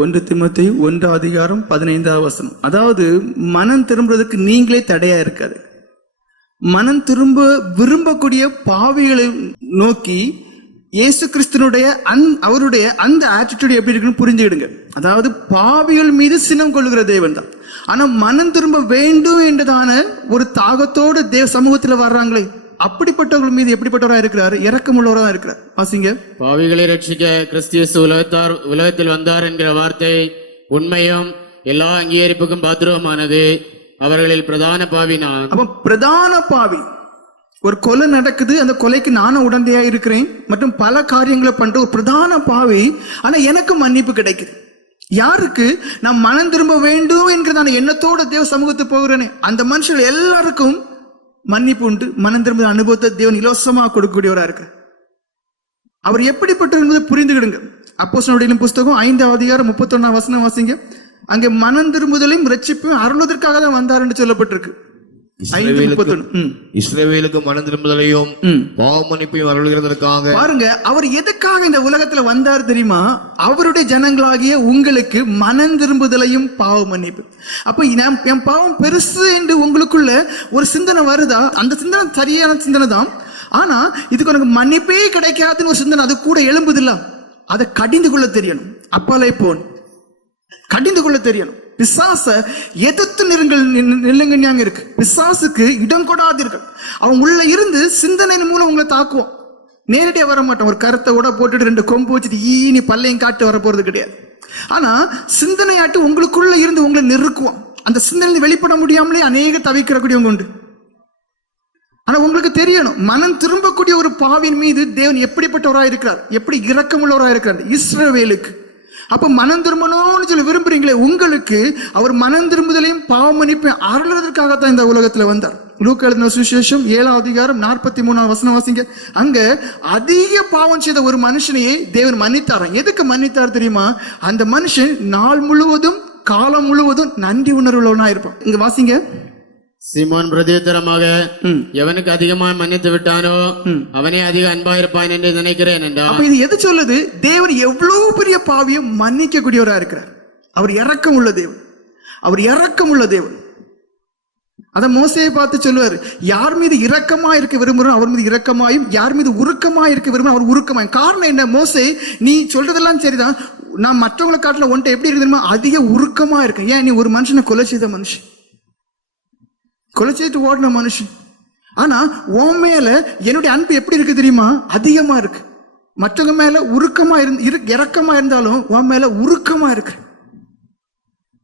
1 தீமோத்தேயு 1:15. அதாவது மனம் திரும்புறதுக்கு நீங்களே தடையா இருக்காது. மனம் திரும்ப விரும்பக்கூடிய பாவிகளை நோக்கி இயேசு கிறிஸ்துனுடைய அவருடைய அந்த ஆட்டிடியூட் எப்படி இருக்குன்னு புரிஞ்சுக்கிடுங்க. அதாவது பாவிகள் மீது சினம் கொள்ளுகிற தேவன் தான். ஆனா மனம் திரும்ப வேண்டும் என்றதான ஒரு தாகத்தோடு தேவ சமூகத்துல வர்றாங்களே, அப்படிப்பட்டவர்கள் மீது எப்படிப்பட்டவரா இருக்கிறார்? இரக்கமுள்ளவரா தான் இருக்கிறார். வாசிங்க. பாவிகளை ரட்சிக்க கிறிஸ்து உலகத்தில் வந்தார் என்கிற வார்த்தை உண்மையும் எல்லா அங்கீகரிப்புக்கும் பாத்திரமானது. அவர்களில் பிரதான பாவி நான். அப்ப பிரதான பாவி, ஒரு கொலை நடக்குது, அந்த கொலைக்கு நானும் உடந்தையா இருக்கிறேன் மற்றும் பல காரியங்களை பண்ற ஒரு பிரதான பாவி. ஆனா எனக்கு மன்னிப்பு கிடைக்குது. யாருக்கு? நான் மனம் திரும்ப வேண்டும் என்கிறதான எண்ணத்தோட தேவ சமூகத்துக்கு போகிறேனே, அந்த மனுஷர்கள் எல்லாருக்கும் மன்னிப்பு உண்டு. மனம் திரும்ப அனுபவத்தை தேவன் இலவசமா கொடுக்கக்கூடியவரா இருக்கு. அவர் எப்படிப்பட்டவர் என்பதை புரிந்துகிடுங்க. அப்போஸ்தலர்களுடைய புஸ்தகம் 5:31 வாசிங்க. அங்கே மனம் திரும்புதலையும் ரட்சிப்பையும் அருள்வதற்காக தான் வந்தார் என்று சொல்லப்பட்டிருக்கு. இஸ்ரவேலுக்கு மனம் திரும்புதலையும் பாவ மன்னிப்பையும் அருள்கிறதற்காக. பாருங்க, அவர் எதுக்காக இந்த உலகத்துல வந்தார் தெரியுமா? அவருடைய ஜனங்களாகிய உங்களுக்கு மனம் திரும்புதலையும் பாவ மன்னிப்பு. அப்ப என் பாவம் பெருசு என்று உங்களுக்குள்ள ஒரு சிந்தனை வருதா? அந்த சிந்தனை சரியான சிந்தனை தான். ஆனா இதுக்கு உனக்கு மன்னிப்பே கிடைக்காதுன்னு ஒரு சிந்தனை அது கூட எழும்புதில்ல. அதை கடிந்து கொள்ள தெரியணும். அப்பாலே போன் கடிந்து கொள்ள தெரியணும். பிசாச எதிர்த்து நில்லுங்க இருக்கு. பிசாசுக்கு இடம் கொடாதீர்கள். அவன் உள்ள இருந்து சிந்தனையின் மூலம் உங்களை தாக்குவான். நேரடியா வர மாட்டான். ஒரு கருத்தை உட போட்டுட்டு 2 கொம்பு வச்சுட்டு ஈனி பல்லையும் காட்டு வர போறது கிடையாது. ஆனா சிந்தனையாட்டு உங்களுக்குள்ள இருந்து உங்களை நெருக்குவான். அந்த சிந்தனை வெளிப்பட முடியாமலே அநேக தவிக்கிறக்கூடியவங்க உண்டு. ஆனா உங்களுக்கு தெரியணும், மனம் திரும்பக்கூடிய ஒரு பாவின் மீது தேவன் எப்படிப்பட்டவராக இருக்கிறார், எப்படி இரக்கமுள்ளவராக இருக்கிறார் இஸ்ரவேலுக்கு. அப்ப மனம் திரும்பணும்னு சொல்லி விரும்புறீங்களே, உங்களுக்கு அவர் மனம் திரும்புதலையும் பாவ மன்னிப்பையும் அருள்வதற்காகத்தான் இந்த உலகத்துல வந்தார். லூக்கா எழுதின சுவிசேஷம் 7:43 வாசிங்க. அங்க அதிக பாவம் செய்த ஒரு மனுஷனையே தேவன் மன்னித்தாராம். எதுக்கு மன்னித்தார் தெரியுமா? அந்த மனுஷன் நாள் முழுவதும் காலம் முழுவதும் நன்றி உணர்வுள்ளவனா இருப்பான். இங்க வாசிங்க. சீமோன் பிரதியுத்தரமாக, எவனுக்கு அதிகமாக மன்னித்து விட்டானோ அவனே அதிக அன்பா இருப்பான் என்று நினைக்கிறேன் என்றார். அப்ப இது எது சொல்லுது? தேவன் எவ்வளவு பெரிய பாவியும் மன்னிக்க கூடியவரா இருக்கிறார். அவர் இரக்கம் உள்ள தேவன். அவர் இரக்கம் உள்ள தேவன். அத மோசேயை பார்த்து சொல்லுவார், யார் மீது இரக்கமா இருக்க விரும்புறோம் அவர் மீது இரக்கமாயும், யார் மீது உருக்கமா இருக்க விரும்புறோம் அவர் உருக்கமாயும். காரணம் என்ன? மோசே, நீ சொல்றதெல்லாம் சரிதான், நான் மற்றவங்களை காட்டுல ஒன்றை எப்படி இருக்கு அதிக உருக்கமா இருக்கேன். ஏன்? நீ ஒரு மனுஷனை கொலை செய்த மனுஷன், கொலை செய்து ஓடின மனுஷன். ஆனா உன் மேல என்னுடைய அன்பு எப்படி இருக்கு தெரியுமா? அதிகமா இருக்கு. மற்றவங்க மேல உருக்கமா இறக்கமா இருந்தாலும் உன் மேல உருக்கமா இருக்கு.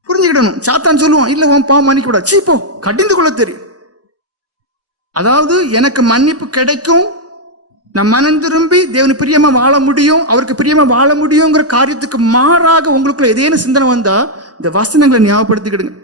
புரிஞ்சுக்கிடணும். சாத்தான் சொல்லுவான், இல்ல உன் பாவம் மன்னிக்க கூடாது, சீப்போ கடிந்து கொள்ள தெரியும். அதாவது எனக்கு மன்னிப்பு கிடைக்கும், நான் மனம் திரும்பி தேவனுக்கு பிரியமா வாழ முடியும், அவருக்கு பிரியமா வாழ முடியுங்கிற காரியத்துக்கு மாறாக உங்களுக்குள்ள ஏதேனும் சிந்தனை வந்தா இந்த வசனங்களை ஞாபகப்படுத்திக்கிடுங்க.